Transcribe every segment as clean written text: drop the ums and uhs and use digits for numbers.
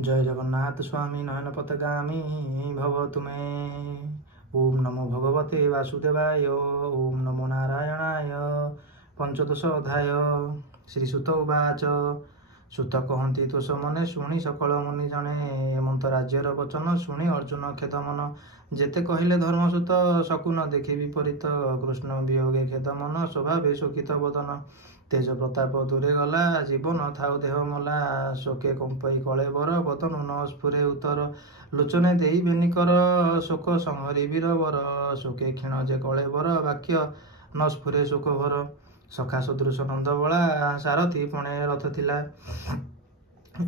जय जगन्नाथ स्वामी नयन पथगामी भव तुमे। ओम नमो भगवते वासुदेवाय। ओम नमो नारायणाय। पंचदश अध्याय। श्रीसुत उवाच। सुत कहती तोष मने शुणी सकल मुनि जणे हेमंत राज्यर वचन शुणी अर्जुन खेद मन जेते कहले धर्मसुत शकुन देखि विपरीत कृष्ण वियोगे खेद मन स्वभावे शोकित बदन तेज प्रताप दूरे गला जीवन थाउ देह मला शोके कंपई कले बर बदनु न स्फुरे उत्तर लोचने देई बेनिकर शोक संहरी वीरवर शोके क्षीण जे कले बर वाक्य न स्फुरे शोक भर सखा सदृश नंदबला सारथी पुणे रथ थिला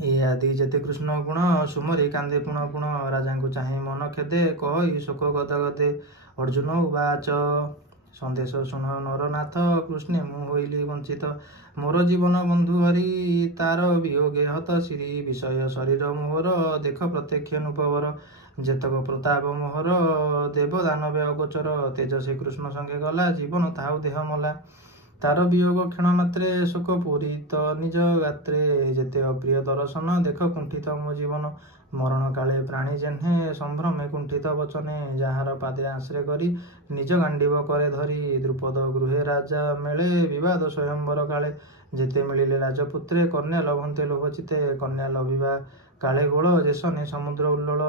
ए आदि जेते कृष्ण गुण सुमरी कांदे पुण पुण राजा को चाहे मन खेदे कही शोक गद गदे अर्जुन उवाच सन्देश शुण नरनाथ कृष्णे मु होइली वंचित मोर जीवन बंधु हरि तार वियोगे हत श्री विषय शरीर मोहर देख प्रत्यक्ष नुपवर जेतक प्रताप मोहर देव दानवे अगोचर तेज से कृष्ण संगे गला जीवन ताहु देह मला तार वियोग क्षण मात्रे शोक पूरित निज गात्रे जेते अप्रिय दर्शन देख कुंठित मो जीवन मरण काले प्राणी जेह्ने संभ्रमे कुंठित वचने जार पादे आश्रय करी निज गांडीव करे धरी द्रुपद गृहे राजा मेले विवाद स्वयंवर काले जेते मिलिले राजपुत्रे कन्या लभन्ते लोभचिते कन्या लभिबा काले गोल जेसने समुद्र उल्लोल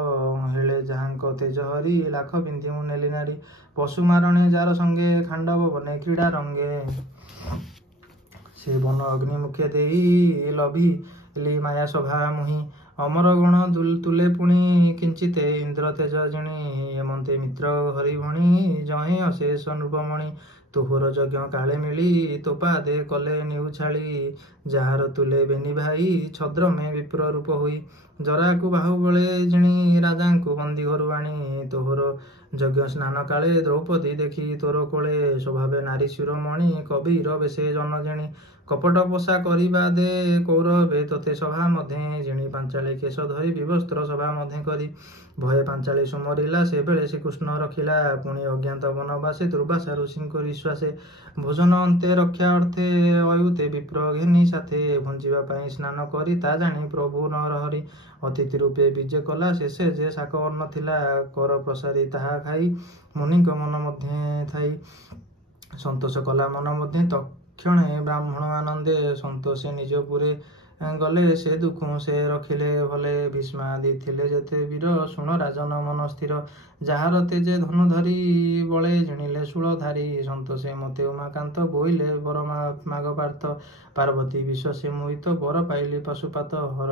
हेले जहाँको तेज हरि लाख बिंदी मु नेली नारी पशु मारणे जार संगे खांडव बने क्रीड़ा रंगे से वन अग्नि मुखे देई लभी ली माया सभा मुहि अमर गण तुले पुणी किंचिते इंद्र तेज जिणी हेमंते मित्र हरिभणी जहे अशेष नृपमणि तोहर यज्ञ काले मिली तोपा दे कले निउ छाड़ी जार तुले बेनी भाई छद्र में विप्र रूप हुई जरा को बाहु बले जिणी राजा को बंदी घरु आणी तोहर यज्ञ स्नान काले द्रौपदी देखी तोर कोले स्वभावे नारी शिरोमणि कबीर बेसे जन जिणी कपट पोषा करिबा दे कौरवे तोते सभा मध्य जिणी पांचाली केश धरी विवस्त्र सभा मध्य करी भय पांचाली सुमरिला से बेले श्रीकृष्ण रखिला पुणी अज्ञात वनवासे दुर्वासा ऋषिंक विश्वासे भोजन अंते रक्षा अर्थे अयुते विप्र घेनी साथे भंजिबा पाई स्नान करी ता जानी प्रभु नरहरि अतिथि रूपे विजय कला शेषे जे शाक अन्न थिला कर प्रसारी ताहा खाई मुनिक मन मध्य थाई संतोष कला मन मध्य तक्षणे ब्राह्मण आनंदे संतोषे निज पुरे गले से दुख से रखिले भले भीष्मादि थिले जेते वीर शुण राजन मन स्थिर जार तेजे धनु धरी बले जिणिले शूलधारी संतोषे मते उमाकांत बोइले बर माग पार्थ पार्वती विश्वसे मोहित बर पाइले पशुपात हर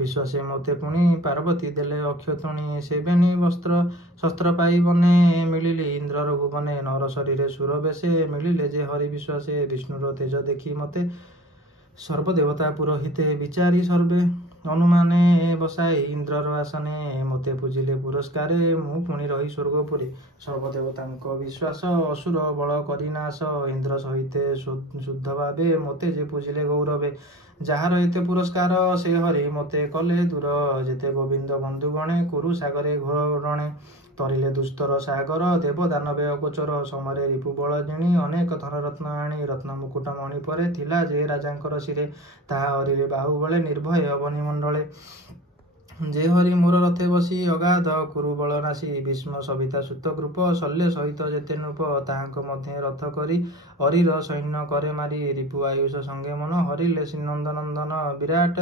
विश्वसे मते पुणी पार्वती देले अक्षतुणी सेवेनी वस्त्र शस्त्र पाई बने मिलिले इंद्रर भुवने नर शरीरे सुर बेसे मिलिले जे हरि विश्वासे विष्णुर तेज देखी मते सर्वदेवता पुरोहिते विचारी सर्वे अनुमाने बसाई इंद्रर आसने मते पूजिले पुरस्कारे मु पुणी रही स्वर्गपुरी सर्वदेवता विश्वास असुर बल करिनाश इंद्र सहिते शुद्ध भावे मते जे पूजिले गौरवे जार एते पुरस्कार से हरि मते कले दूर जेते गोविंद बंधुगणे कुरु सागरे घोर रणे तरिले दुस्तर सागर देव दानवे अगोचर समरे रिपु बल जिणी अनेक धन रत्न आणी रत्न मुकुट मणि परे थिला जे राजांकर शिरे ताहा हरिले बाहु बले निर्भय अवनि मंडले जे हरि मोर रथे बसी अगाध कुरु बल नासी भीष्म सविता सुत ग्रुप शल्य सहित जेते नृप ताहांक मध्य रथ करी हरिर सैन्य करे मारी रिपु आयुष संगे मन हरिले श्रीनंदनंदन विराट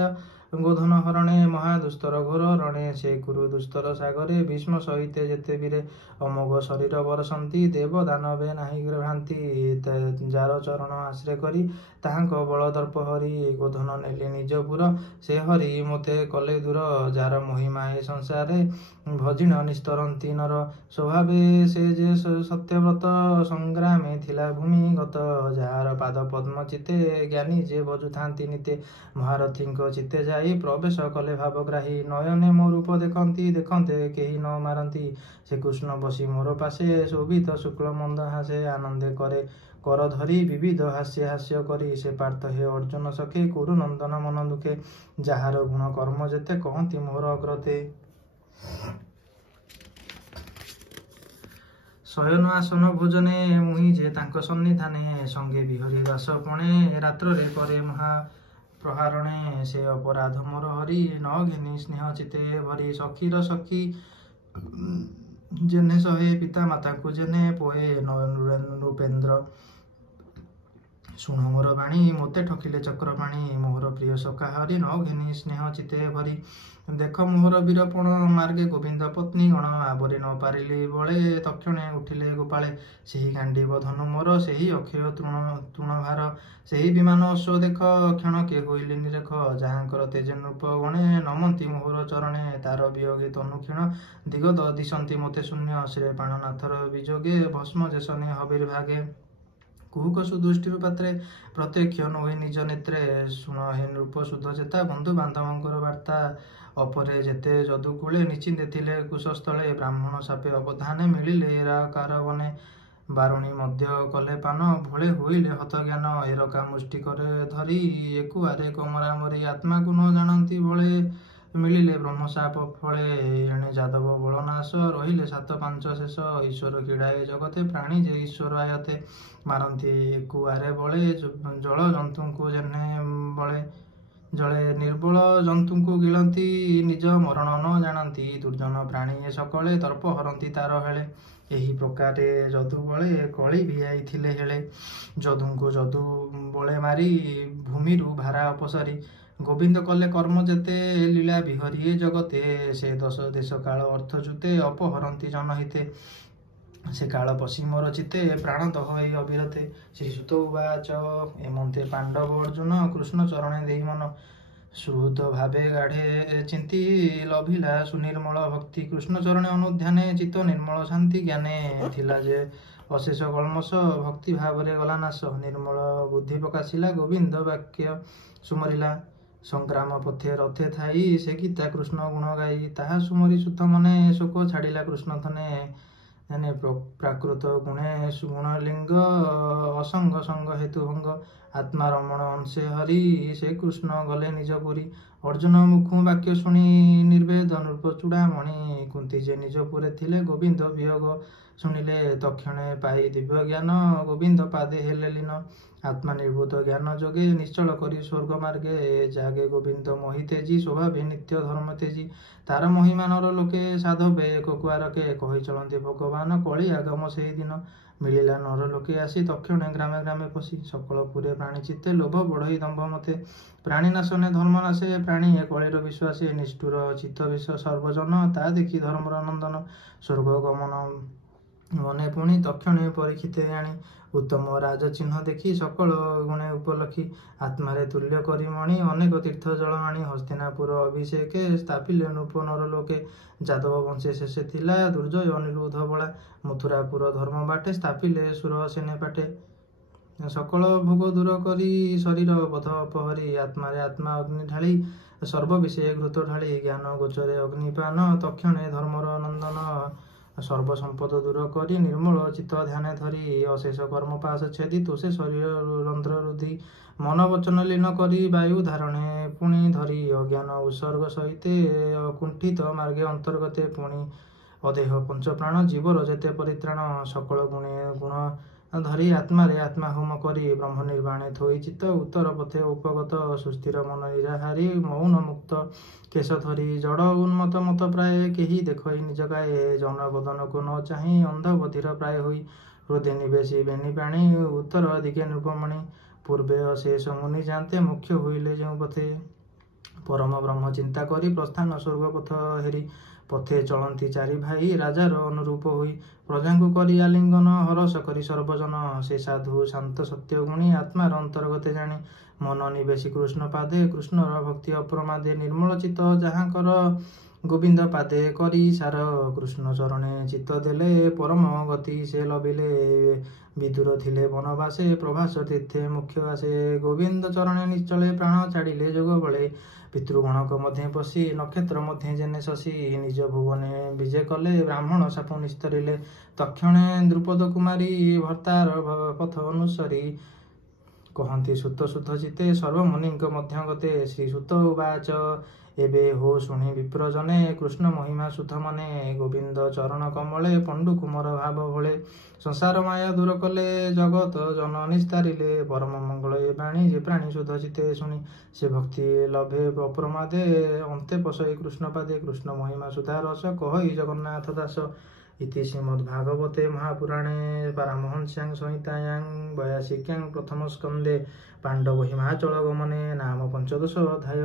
गोधन हरणे महादुस्तर घोर रणे से कुरु दुस्तर सागरे भीष्म सहिते जेते वीरे अमोघ शरीर बरसंती देव दानवे नाही भ्रांति जार चरण आश्रय करी ताहांक बल दर्प हरि गोधन नेले निजपुर से हरि मते कले दूर जार महिमा ए संसारे भजिण निस्तरंती नर स्वभावे से जे सत्यव्रत संग्रामे थिला भूमिगत जार पाद पद्म चिते ज्ञानी जे बजुथांती निते महारथींक चिते जाई प्रवेश कले भावग्राही नयने मो रूप देखंती देखंते केही न मारंती से कृष्ण बसी मोर पासे शोभित शुक्ल मंद हासे आनंदे करे कर धरी विविध हास्य हास्य करी से पार्थ हे अर्जुन सखे कुरु नंदन मन दुखे जार गुण कर्म जेते कहती मोर अग्रते शयन आसन भोजने मुहि जे तांक सन्निधाने संगे बिहरी दास पणे रात्र रे करे महा ପ୍ରହାରଣେ ସେ ଅପରାଧ ମୋର ହରି ନ ଘେନି ସ୍ନେହ ଚିତେ ଭରି ସଖୀର ସଖୀ ଯେନେ ସହେ ପିତା ମାତାଙ୍କୁ ଯେନେ ପୋଏ ନୃପେନ୍ଦ୍ର ଶୁଣ ମୋର ବାଣୀ ମୋତେ ଠକିଲେ ଚକ୍ରପାଣି ମୋହର ପ୍ରିୟ ସଖା ହରି ନ ଘେନି ସ୍ନେହ ଚିତେ ଭରି ଦେଖ ମୋହର ବୀରପଣ ମାର୍ଗେ ଗୋବିନ୍ଦ ପତ୍ନୀ ଗଣ ଆବରି ନ ପାରିଲି ବଳେ ତକ୍ଷଣେ ଉଠିଲେ ଗୋପାଳେ ସେହି ଗାଣ୍ଡିବ ଧନୁ ମୋର ସେହି ଅକ୍ଷୟ ତୃଣଭାର ସେହି ବିମାନ ଅଶ୍ୱ ଦେଖ କ୍ଷଣକେ ହୋଇଲି ନିରେଖ ଯାହାଙ୍କର ତେଜ ନୃପ ଗଣେ ନମନ୍ତି ମୋହର ଚରଣେ ତାର ବିୟୋଗେ ତନୁ କ୍ଷୀଣ ଦିଗ ଦିଶନ୍ତି ମୋତେ ଶୂନ୍ୟ ଶ୍ରେ ପ୍ରାଣନାଥର ବିଯୋଗେ ଭସ୍ମ ଯେସନେ ହବିର୍ଭାଗେ କୁହୁକ ସୁଦୃଷ୍ଟିରୁ ପାତ୍ରେ ପ୍ରତ୍ୟକ୍ଷ ନୋହି ନିଜ ନେତ୍ରେ ଶୁଣ ହେ ନୃପ ଶୁଦ୍ଧ ଚେତା ବନ୍ଧୁ ବାନ୍ଧବଙ୍କର ବାର୍ତ୍ତା ଅପରେ ଯେତେ ଯଦୁକୂଳେ ନିଚିନ୍ତେ ଥିଲେ କୁଶସ୍ଥଳେ ବ୍ରାହ୍ମଣ ସାପେ ଅବଧାନେ ମିଳିଲେ ଏରାକାର ବନେ ବାରୁଣୀ ମଧ୍ୟ କଲେ ପାନ ଭୋଳେ ହୋଇଲେ ହତ ଜ୍ଞାନ ଏରକା ମୁଷ୍ଟି କରେ ଧରି ଏକୁଆରେ କମରା ମରି ଆତ୍ମାକୁ ନ ଜାଣନ୍ତି ଭଳେ ମିଳିଲେ ବ୍ରହ୍ମଶାପ ଫଳେ ଏଣେ ଯାଦବ ବଳନାଶ ରହିଲେ 7 5 ଶେଷ ଈଶ୍ୱର କ୍ରୀଡ଼ାଏ ଜଗତେ ପ୍ରାଣୀ ଯେ ଈଶ୍ୱର ଆୟତେ ମାରନ୍ତି ଏକୁଆରେ ବଳେ ଜଳ ଜନ୍ତୁଙ୍କୁ ଯେହ୍ନେ ବଳେ ଜଳେ ନିର୍ବଳ ଜନ୍ତୁଙ୍କୁ ଗିଳନ୍ତି ନିଜ ମରଣ ନ ଜାଣନ୍ତି ଦୁର୍ଜନ ପ୍ରାଣୀ ଏ ସକଳେ ତର୍ପ ହରନ୍ତି ତାର ହେଳେ ଏହି ପ୍ରକାରେ ଯଦୁ ବଳେ କଳି ଭିଆଇଥିଲେ ହେଳେ ଯଦୁଙ୍କୁ ଯଦୁ ବଳେ ମାରି ଭୂମିରୁ ଭାରା ଅପସରି ଗୋବିନ୍ଦ କଲେ କର୍ମ ଯେତେ ଲୀଳା ବିହରି ଏ ଜଗତେ ସେ ଦଶ ଦେଶ କାଳ ଅର୍ଥ ଜୁତେ ଅପହରନ୍ତି ଜନହିତେ ସେ କାଳ ପଶି ମୋର ଚିତେ ପ୍ରାଣ ଦହ ଏଇ ଅବିରତେ ଶ୍ରୀସୁତ ଉବାଚ ଏମନ୍ତେ ପାଣ୍ଡବ ଅର୍ଜୁନ କୃଷ୍ଣ ଚରଣେ ଦେଇ ମନ ସୁହୃଦ ଭାବେ ଗାଢ଼େ ଚିନ୍ତି ଲଭିଲା ସୁନିର୍ମଳ ଭକ୍ତି କୃଷ୍ଣ ଚରଣେ ଅନୁଧ୍ୟାନେ ଚିତ୍ତ ନିର୍ମଳ ଶାନ୍ତି ଜ୍ଞାନେ ଥିଲା ଯେ ଅଶେଷ କଳ୍ମଷ ଭକ୍ତି ଭାବରେ ଗଲା ନାଶ ନିର୍ମଳ ବୁଦ୍ଧି ପ୍ରକାଶିଲା ଗୋବିନ୍ଦ ବାକ୍ୟ ସୁମରିଲା ସଂଗ୍ରାମ ପଥେ ରଥେ ଥାଇ ସେ ଗୀତା କୃଷ୍ଣ ଗୁଣ ଗାଇ ତାହା ସୁମରି ସୁତ ମନେ ଶୋକ ଛାଡ଼ିଲା କୃଷ୍ଣ ଧନେ ପ୍ରାକୃତ ଗୁଣେ ସୁଗୁଣ ଲିଙ୍ଗ ଅସଙ୍ଗ ସଙ୍ଗ ହେତୁ ଭଙ୍ଗ ଆତ୍ମା ରମଣ ଅଂଶେ ହରି ସେ କୃଷ୍ଣ ଗଲେ ନିଜ ପୁରୀ ଅର୍ଜୁନ ମୁଖୁ ବାକ୍ୟ ଶୁଣି ନିର୍ବେଦ ନୃପ ଚୂଡ଼ାମଣି କୁନ୍ତି ଯେ ନିଜ ପୁରେ ଥିଲେ ଗୋବିନ୍ଦ ବିୟୋଗ ଶୁଣିଲେ ତକ୍ଷଣେ ପାଇ ଦିବ୍ୟ ଜ୍ଞାନ ଗୋବିନ୍ଦ ପାଦେ ହେଲେ ଲୀନ ଆତ୍ମା ନିର୍ଭୂତ ଜ୍ଞାନ ଯୋଗେ ନିଶ୍ଚଳ କରି ସ୍ୱର୍ଗ ମାର୍ଗେ ଜାଗେ ଗୋବିନ୍ଦ ମୋହି ତେଜି ସ୍ୱଭାବେ ନିତ୍ୟ ଧର୍ମ ତେଜି ତାର ମହିମାନର ଲୋକେ ସାଧବେ କୁଆରକେ କହି ଚଳନ୍ତି ଭଗବାନ କଳି ଆଗମ ସେହି ଦିନ ମିଳିଲା ନର ଲୋକେ ଆସି ତକ୍ଷଣେ ଗ୍ରାମେ ଗ୍ରାମେ ପଶି ସକଳ ପୁରେ ପ୍ରାଣୀ ଚିତ୍ତେ ଲୋଭ ବଢ଼ଇ ଦମ୍ଭ ମତେ ପ୍ରାଣୀ ନାଶନେ ଧର୍ମ ନାଶେ ପ୍ରାଣୀ ଏ କଳିର ବିଶ୍ୱାସେ ନିଷ୍ଠୁର ଚିତ୍ତ ବିଷ ସର୍ବଜନ ତା ଦେଖି ଧର୍ମର ନନ୍ଦନ ସ୍ୱର୍ଗ ଗମନ ମନେ ପୁଣି ତକ୍ଷଣେ ପରୀକ୍ଷିତେ ଆଣି ଉତ୍ତମ ରାଜ ଚିହ୍ନ ଦେଖି ସକଳ ଗୁଣେ ଉପଲକ୍ଷୀ ଆତ୍ମାରେ ତୁଲ୍ୟ କରି ମଣି ଅନେକ ତୀର୍ଥ ଜଳ ଆଣି ହସ୍ତିନାପୁର ଅଭିଷେକେ ସ୍ଥାପିଲେ ନୃପ ନର ଲୋକେ ଯାଦବ ବଂଶେ ଶେଷେ ଥିଲା ଦୁର୍ଜୟ ଅନିରୁଦ୍ଧ ବଳା ମଥୁରାପୁର ଧର୍ମ ବାଟେ ସ୍ଥାପିଲେ ସୁର ସେନେ ପାଟେ ସକଳ ଭୋଗ ଦୂର କରି ଶରୀର ବଧ ଅପହରି ଆତ୍ମାରେ ଆତ୍ମା ଅଗ୍ନି ଢାଳି ସର୍ବବିଷୟ ଘୃତ ଢାଳି ଜ୍ଞାନ ଗୋଚରେ ଅଗ୍ନିପାନ ତକ୍ଷଣେ ଧର୍ମର ନନ୍ଦନ ସର୍ବସମ୍ପଦ ଦୂର କରି ନିର୍ମଳ ଚିତ୍ତ ଧ୍ୟାନେ ଧରି ଅଶେଷ କର୍ମ ପାଶ ଛେଦି ତୁଷେ ଶରୀର ରନ୍ଧ୍ର ରୁଧି ମନ ବଚନ ଲୀନ କରି ବାୟୁ ଧାରଣେ ପୁଣି ଧରି ଅଜ୍ଞାନ ଉତ୍ସର୍ଗ ସହିତେ କୁଣ୍ଠିତ ମାର୍ଗେ ଅନ୍ତର୍ଗତେ ପୁଣି ଅଦେହ ପଞ୍ଚପ୍ରାଣ ଜୀବର ଯେତେ ପରିତ୍ରାଣ ସକଳ ଗୁଣେ ଗୁଣ ଧରି ଆତ୍ମାରେ ଆତ୍ମା ହୋମ କରି ବ୍ରହ୍ମ ନିର୍ବାଣେ ଥୋଇ ଚିତ୍ତ ଉତ୍ତର ପଥେ ଉପଗତ ସୁସ୍ଥିର ମନ ନିରାହାରି ମୌନ ମୁକ୍ତ କେଶ ଧରି ଜଡ଼ ଉନ୍ମତ ମତ ପ୍ରାୟ କେହି ଦେଖଇ ନିଜ ଗାଏ ଜନ ବଦନକୁ ନ ଚାହିଁ ଅନ୍ଧ ବଧିର ପ୍ରାୟ ହୋଇ ହୃଦେ ନିବେଶୀ ବେନି ପ୍ରାଣୀ ଉତ୍ତର ଦିକେ ନୃପମଣି ପୂର୍ବେ ଅଶେଷ ମୁନି ଯାନ୍ତେ ମୁଖ୍ୟ ହୋଇଲେ ଯେଉଁ ପଥେ ପରମ ବ୍ରହ୍ମ ଚିନ୍ତା କରି ପ୍ରସ୍ଥାନ ସ୍ୱର୍ଗ ପଥ ହେରି ପଥେ ଚଳନ୍ତି ଚାରି ଭାଇ ରାଜାର ଅନୁରୂପ ହୋଇ ପ୍ରଜାଙ୍କୁ କରି ଆଲିଙ୍ଗନ ହରସ କରି ସର୍ବଜନ ସେ ସାଧୁ ଶାନ୍ତ ସତ୍ୟ ଗୁଣୀ ଆତ୍ମାର ଅନ୍ତର୍ଗତେ ଜାଣି ମନ ନିବେଶୀ କୃଷ୍ଣ ପାଦେ କୃଷ୍ଣର ଭକ୍ତି ଅପ୍ରମାଦେ ନିର୍ମଳ ଚିତ୍ତ ଯାହାଙ୍କର ଗୋବିନ୍ଦ ପାଦେ କରି ସାର କୃଷ୍ଣ ଚରଣେ ଚିତ୍ତ ଦେଲେ ପରମ ଗତି ସେ ଲଭିଲେ ବିଦୁର ଥିଲେ ବନବାସେ ପ୍ରଭାସ ତୀର୍ଥେ ମୁଖ୍ୟ ଆସେ ଗୋବିନ୍ଦ ଚରଣେ ନିଶ୍ଚଳେ ପ୍ରାଣ ଛାଡ଼ିଲେ ଯୋଗ ବଳେ ପିତୃଗଣକ ମଧ୍ୟ ପଶି ନକ୍ଷତ୍ର ମଧ୍ୟ ଯେନେ ଶଶି ନିଜ ଭୁବନେ ବିଜେ କଲେ ବ୍ରାହ୍ମଣ ସାପ ନିସ୍ତରିଲେ ତକ୍ଷଣେ ଦ୍ରୁପଦ କୁମାରୀ ଭର୍ତ୍ତାର ପଥ ଅନୁସରି कहन्ति सुत शुद्ध चित्ते सर्वमुनिଙ୍କ ମଧ୍ୟ गते श्रीसुत उवाच एबे हो शुଣି विप्रजने कृष्ण महिमा शुद्ध मने गोविंद चरण कमले पंडु कुमर भाव भोले संसार माया दूर कले जगत जन निस्तारिले परम मंगल ए बाणी जे प्राणी शुद्ध चित्ते शुणी से भक्ति लभे अप्रमादे अन्ते पशय कृष्ण पादे कृष्ण महिमा सुधा रस कहई जगन्नाथ दास इति श्रीमद्भागवते महापुराणे पारमहंस्यां संहितायां 82 प्रथम स्कंदे पांडव हिमाचल गमने नाम 15 अध्याय।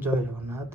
जय जगन्नाथ।